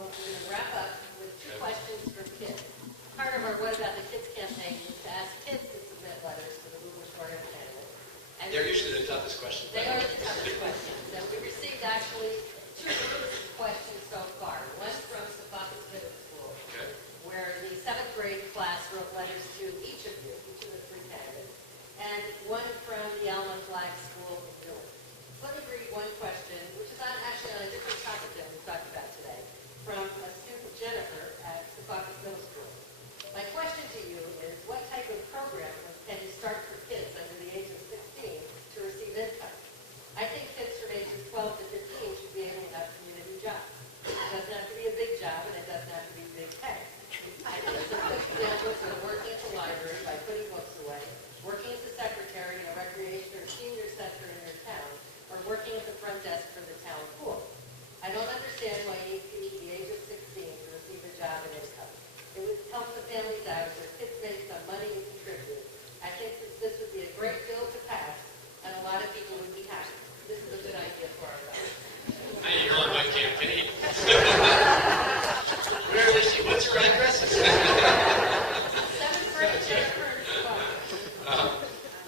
Well, we're going to wrap up with two questions for kids. Part of our What About the Kids campaign is to ask kids to submit letters to the gubernatorial candidate. And they're usually the toughest questions. They are the toughest questions. And we received actually two groups of questions so far. One from Secaucus Middle School, where the 7th grade class wrote letters to each of you, each of the three candidates, and one from the Alma Flag School of Newark. Let me read one question, which is actually on a different topic than we talked about today, from a student, Jennifer, at Secaucus Middle School. My question to you is, what type of program can you start for kids under the age of 16 to receive income? I think kids from ages 12 to 15 should be able to have community jobs. It doesn't have to be a big job, and it doesn't have to be big pay. I think some good examples are working at the library by putting books away, working as a secretary in a recreation or senior center in your town, or working at the front desk for the town pool. I don't understand why you need to meet the age of 16 to receive a job and income. It would help the families out if their kids made some money and contributed. I think this would be a great bill to pass, and a lot of people would be happy. This is a good idea for our government. Hey, you're on my campaign. Where is she? What's your address? 7th grade, Jennifer.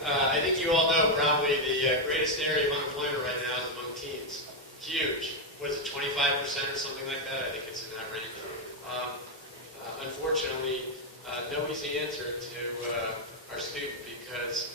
I think you all know probably the greatest area of unemployment right now is among teens. Huge. What is it, 25% or something like that? I think it's in that range. Unfortunately, no easy answer to our student because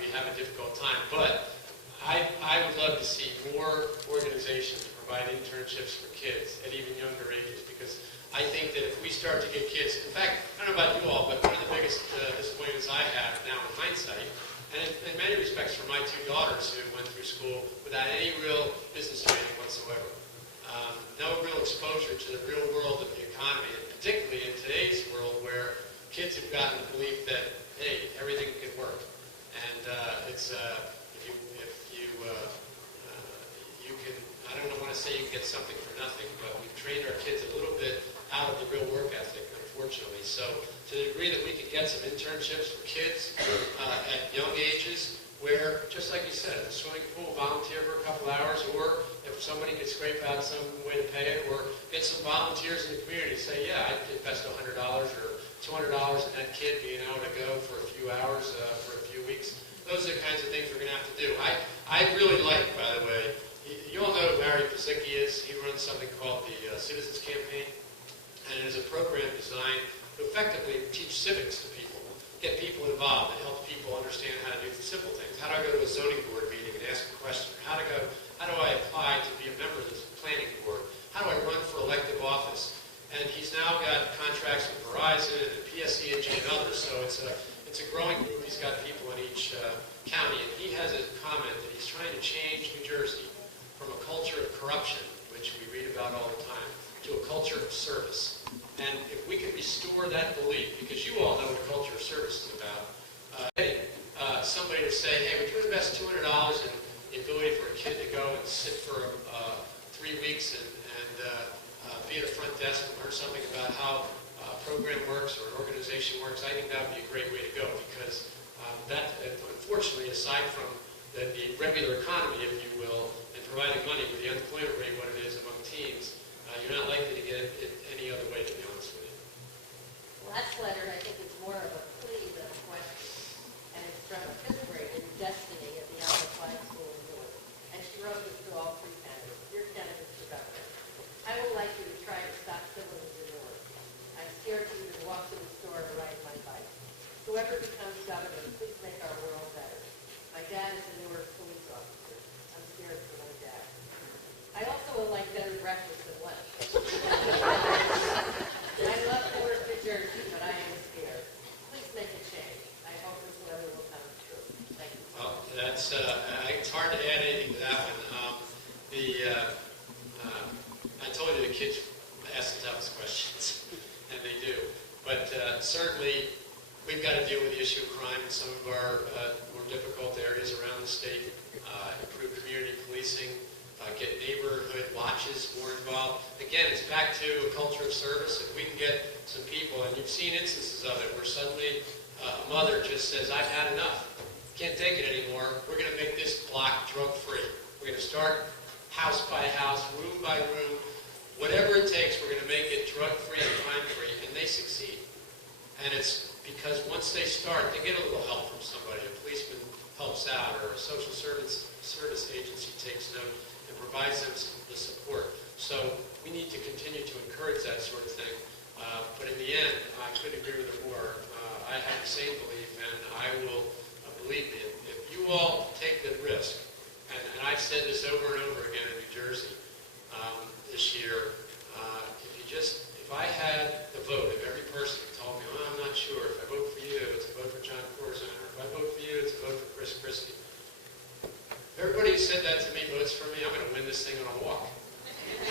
we have a difficult time. But I would love to see more organizations provide internships for kids at even younger ages, because I think that if we start to get kids, in fact, I don't know about you all, but one of the biggest disappointments I have now in hindsight, and in many respects for my two daughters who went through school without any real business training whatsoever, no real exposure to the real world of the economy, and particularly in today's world where kids have gotten the belief that, hey, everything can work. And it's, you can, I don't want to say you can get something for nothing, but we've trained our kids a little bit out of the real work ethic, unfortunately. So to the degree that we could get some internships for kids at young ages, where, just like you said, at the swimming pool, volunteer for a couple hours, or if somebody could scrape out some way to pay it, or get some volunteers in the community, say, yeah, I'd invest $100 or $200 in that kid being able to go for a few hours for a few weeks. Those are the kinds of things we're going to have to do. I really like, by the way, you all know who Barry Pazicki is. He runs something called the Citizens Campaign, and it is a program designed to effectively teach civics to people, get people involved, and help people understand how to do simple things. How do I go to a zoning board meeting and ask a question? How do I apply to be a member of this planning board? How do I run for elective office? And he's now got contracts with Verizon and PSE&G and others, so it's a growing group. He's got people in each county, and he has a comment that he's trying to change New Jersey from a culture of corruption, which we read about all the time, to a culture of service. And if we can restore that belief, because you all know what a culture of service is about, somebody to say, hey, would you invest $200 in the ability for a kid to go and sit for 3 weeks and be at a front desk and learn something about how a program works or an organization works? I think that would be a great way to go, because that, unfortunately, aside from the regular economy, if you will, and providing money with the unemployment rate, what it is among teens, you're not likely to get it any other way, to be honest with you. Last letter, I think, is more of a plea than a question. And it's from a 5th grader, Destiny, at the Alma Flag School in Newark. And she wrote this to all three candidates. Dear candidates for governor, I would like you to try to stop killing in Newark. I'm scared to even walk to the store to ride my bike. Whoever becomes governor, please make our world better. My dad is a Newark police officer. I'm scared for my dad. I also would like better breakfast and lunch. I love Newark, New Jersey, but I am scared. Please make a change. I hope this letter will come true. Thank you. Well, that's it's hard to add anything to that one. I told you the kids ask the toughest questions, and they do. But certainly, we've got to deal with the issue of crime in some of our more difficult areas around the state, improve community policing, get neighborhood watches more involved. Again, it's back to a culture of service. If we can get some people, and you've seen instances of it, where suddenly a mother just says, I've had enough. Can't take it anymore. We're going to make this block drug-free. We're going to start house by house, room by room. Whatever it takes, we're going to drug-free and crime-free, and they succeed. And it's because once they start, they get a little help from somebody. A policeman helps out, or a social service agency takes note and provides them the support. So we need to continue to encourage that sort of thing. But in the end, I couldn't agree with her more. I have the same belief, and I will, believe me, if you all take the risk, and I've said this over and over again in New Jersey this year, if I had the vote of every person who told me, I'm not sure, if I vote for you, it's a vote for John Corzine, or if I vote for you, it's a vote for Chris Christie. Everybody who said that to me votes for me, I'm going to win this thing on a walk.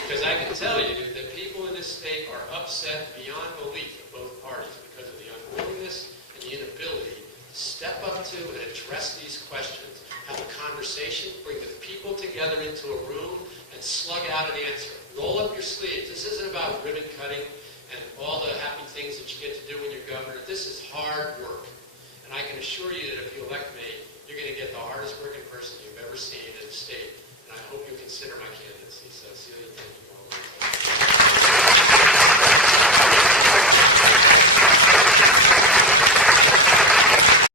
Because I can tell you that people in this state are upset beyond belief of both parties because of the unwillingness and the inability to step up to and address these questions, have a conversation, bring the people together into a room, and slug out an answer. Roll up your sleeves. This isn't about ribbon cutting and all the happy things that you get to do when you're governor. This is hard work. And I can assure you that if you elect me, you're going to get the hardest working person you've ever seen